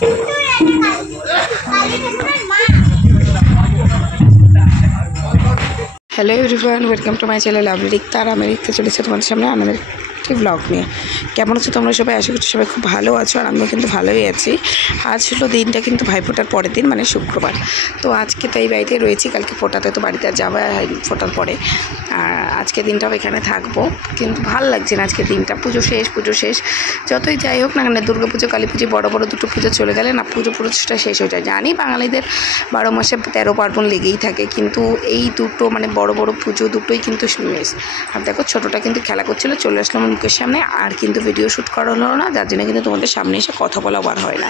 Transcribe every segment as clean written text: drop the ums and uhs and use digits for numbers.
Hello everyone, welcome to my channel lovely Rikta. আর আমি রিক্তা চলেছি তোমাদের সামনে আমাদের একটি ব্লগ নিয়ে। কেমন আছো তোমরা সবাই? আশা করছি সবাই খুব ভালো আছো, আর আমিও কিন্তু ভালোই আছি। আজ হলো দিনটা কিন্তু ভাইফোঁটার পরের দিন, মানে শুক্রবার। তো আজকে তাই বাড়িতে রয়েছি, কালকে ফোটাতে তো বাড়িতে আর যাওয়া হয়নি ফোটার পরে। আর আজকে দিনটাও এখানে থাকবো, কিন্তু ভালো লাগছে না আজকের দিনটা। পুজো শেষ। যতই যাই হোক না কেন, দুর্গা পুজো কালী পুজো বড় দুটো পুজো চলে গেলে না পুজোটা শেষ হয়ে যায়। জানি বাঙালিদের 12 মাসে 13 পার্বণ লেগেই থাকে, কিন্তু এই দুটো মানে বড় পুজো দুটোই কিন্তু মিস। আর দেখো ছোটোটা কিন্তু খেলা করছিল, চলে আসলাম মুখের সামনে। আর কিন্তু ভিডিও শ্যুট করা হলো না, যার জন্য কিন্তু তোমাদের সামনে এসে কথা বলা বার হয় না।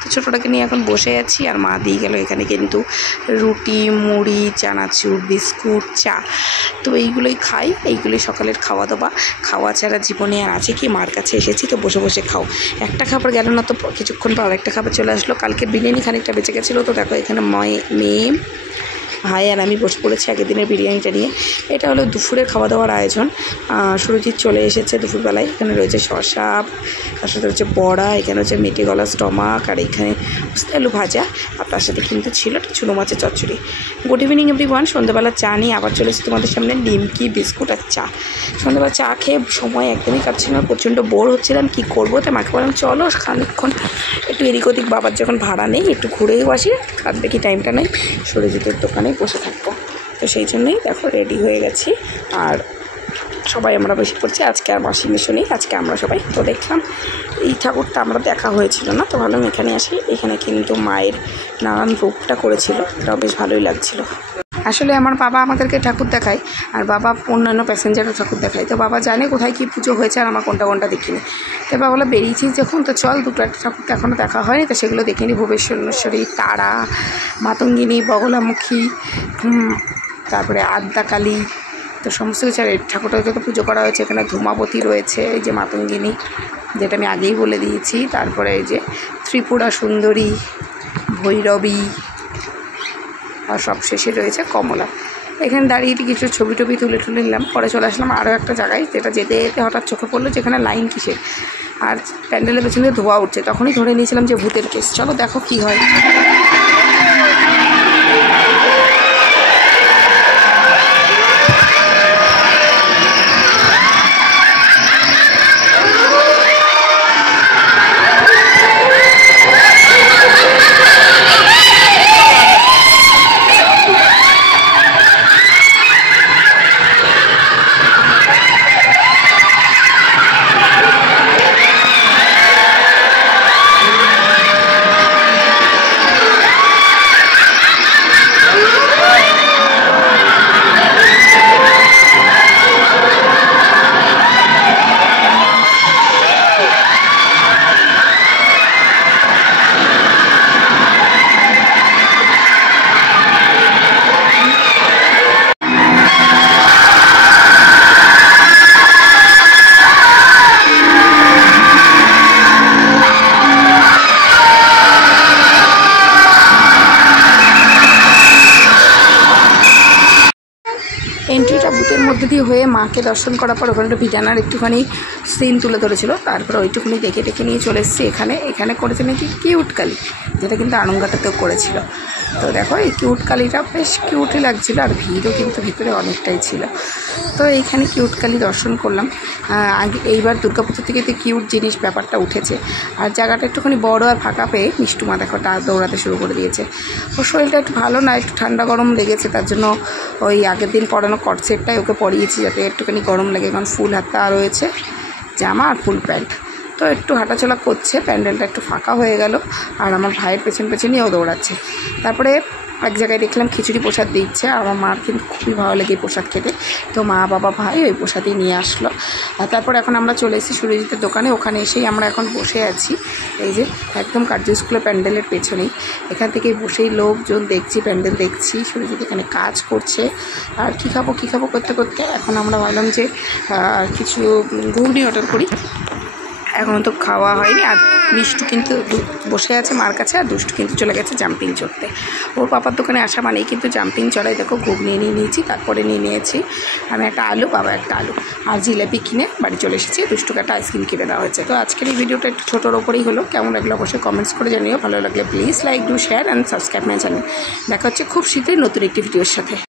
তো ছোটোটাকে নিয়ে এখন বসে আছি। আর মা দিয়ে গেল এখানে কিন্তু রুটি, মুড়ি, চানাচুর, বিস্কুট, চা। তো এইগুলোই খাই, এইগুলোই সকালের খাওয়া ছাড়া জীবনে আর আছে কি? মার কাছে এসেছি তো বসে খাও। একটা খাবার গেল না তো কিছুক্ষণ পর আরেকটা খাবার চলে আসলো। কালকে বিরিয়ানি খানিকটা বেঁচে গেছিলো, তো দেখো এখানে মেয়ে, ভাই আর আমি বসে পড়েছি আগের দিনের বিরিয়ানিটা নিয়ে। এটা হলো দুপুরের খাওয়া দাওয়ার আয়োজন। সুরজিৎ চলে এসেছে দুপুরবেলায়। এখানে রয়েছে শসা, তার সাথে রয়েছে বড়া, এখানে হচ্ছে মেটে গলা স্টমাক, আর এখানে আলু ভাজা, আর তার সাথে কিন্তু ছিল একটা চুনো মাছের চচ্চড়ি। Good evening everyone. সন্ধ্যাবেলা চা নিয়ে আবার চলে এসেছি তোমাদের সামনে, নিমকি, বিস্কুট আর চা। সন্ধ্যাবেলা চা খেয়ে সময় একদমই কাটছিল না, প্রচণ্ড বোর হচ্ছিলাম, কী করবো। তাই মাকে বললাম চলো খানিকক্ষণ একটু এদিক ওদিক, বাবার যখন ভাড়া নেই একটু ঘুরেও আসি, আর দেখি টাইমটা নেই, সুরজিতের দোকানে বসে থাকবো। তো সেই জন্যই দেখো রেডি হয়ে গেছি। আর সবাই আমরা বসে পড়ছি। আজকে আর মাসি মেশো নেই, আজকে আমরা সবাই। তো দেখলাম এই ঠাকুরটা আমরা দেখা হয়েছিল না, তো ভাবলাম এখানে আসি। এখানে কিন্তু মায়ের নানান রূপটা করেছিল, এটাও বেশ ভালোই লাগছিল। আসলে আমার বাবা আমাদেরকে ঠাকুর দেখায়, আর বাবা অন্যান্য প্যাসেঞ্জারও ঠাকুর দেখায়। তো বাবা জানে কোথায় কী পুজো হয়েছে, আর আমার কোনটা দেখিনি। তো বাবা বলে বেরিয়েছি যখন, তো চল দুটো একটা ঠাকুর তো এখনও দেখা হয়নি, তো সেগুলো দেখিনি। ভুবেশ্বরেশ্বরী, তারা, মাতঙ্গিনী, বগলামুখী, তারপরে আদ্যাকালী, তো সমস্ত কিছু। আর এই ঠাকুরটাকে তো পুজো করা হয়েছে। এখানে ধূমাবতী রয়েছে, এই যে মাতঙ্গিনী, যেটা আমি আগেই বলে দিয়েছি। তারপরে এই যে ত্রিপুরা সুন্দরী, ভৈরবী, আর সব শেষে রয়েছে কমলা। এখানে দাঁড়িয়ে কিছু ছবি তুলে নিলাম। পরে চলে আসলাম আরও একটা জায়গায়, যেটা যেতে হঠাৎ চোখে পড়লো যেখানে লাইন কিসের, আর প্যান্ডেলের পেছনে ধোঁয়া উঠছে। তখনই ধরে নিয়েছিলাম যে ভূতের কেস। চলো দেখো কী হয়। এন্ট্রিটা বুথের মধ্যে দিয়ে হয়ে মাকে দর্শন করার পর ওখানে ভিটানার একটুখানি সিন তুলে ধরেছিল। তারপরে ওইটুকুনি দেখে নিয়ে চলে এসেছি এখানে করেছে নাকি কিউট কালী, যেটা কিন্তু আনন্দটাতেও করেছিল। তো দেখো এই কিউট কালীটা বেশ কিউটই লাগছিলো, আর ভিড়ও কিন্তু ভিতরে অনেকটাই ছিল। তো এইখানে কিউট কালী দর্শন করলাম। আগে এইবার দুর্গাপুজো থেকে তো কিউট জিনিস ব্যাপারটা উঠেছে। আর জায়গাটা একটুখানি বড় আর ফাঁকা পেয়ে মিষ্টুমা দেখো দৌড়াতে শুরু করে দিয়েছে। ওর শরীরটা একটু ভালো না, একটু ঠান্ডা গরম লেগেছে, তার জন্য ওই আগের দিন পরানো কটসেটটাই ওকে পরিয়েছি, যাতে একটুখানি গরম লাগে। কারণ ফুল হাতা রয়েছে, জামা আর ফুল প্যান্ট। তো একটু হাঁটাচলা করছে, প্যান্ডেলটা একটু ফাঁকা হয়ে গেল। আর আমার ভাইয়ের পেছনে ও দৌড়াচ্ছে। তারপরে এক জায়গায় দেখলাম খিচুড়ি প্রসাদ দিচ্ছে, আর আমার মার কিন্তু খুবই ভালো লাগে প্রসাদ খেতে। তো মা, বাবা, ভাই ওই প্রসাদই নিয়ে আসলো। আর তারপর এখন আমরা চলে এসেছি সুরজিতের দোকানে। ওখানে এসেই আমরা এখন বসে আছি, এই যে একদম কার্য স্কুলের প্যান্ডেলের পেছনেই। এখান থেকে বসেই লোকজন দেখছি, প্যান্ডেল দেখছি। সুরজিৎ এখানে কাজ করছে। আর কী খাবো করতে এখন আমরা ভাবলাম যে কিছু ঘুগনি অর্ডার করি। এখন তো খাওয়া হয়নি। আর মিষ্টু কিন্তু বসে আছে মার কাছে, আর দুষ্টু কিন্তু চলে গেছে জাম্পিং চড়তে। ওর পাপার দোকানে আসা মানেই কিন্তু জাম্পিং চড়াই। দেখো ঘুগনি নিয়ে নিয়েছি, তারপরে নিয়ে নিয়েছি আমি একটা আলু, বাবা একটা আলু, আর জিলেপি কিনে বাড়ি চলে এসেছি। দুষ্টুকে একটা আইসক্রিম কিনে দেওয়া হয়েছে। তো আজকের এই ভিডিওটা একটু ছোটোর ওপরেই হলো। কেমন লাগলো অবশ্যই কমেন্টস করে জানিও। ভালো লাগলে please like, do, share and subscribe my channel. দেখা হচ্ছে খুব শীঘ্রই নতুন একটি ভিডিওর সাথে।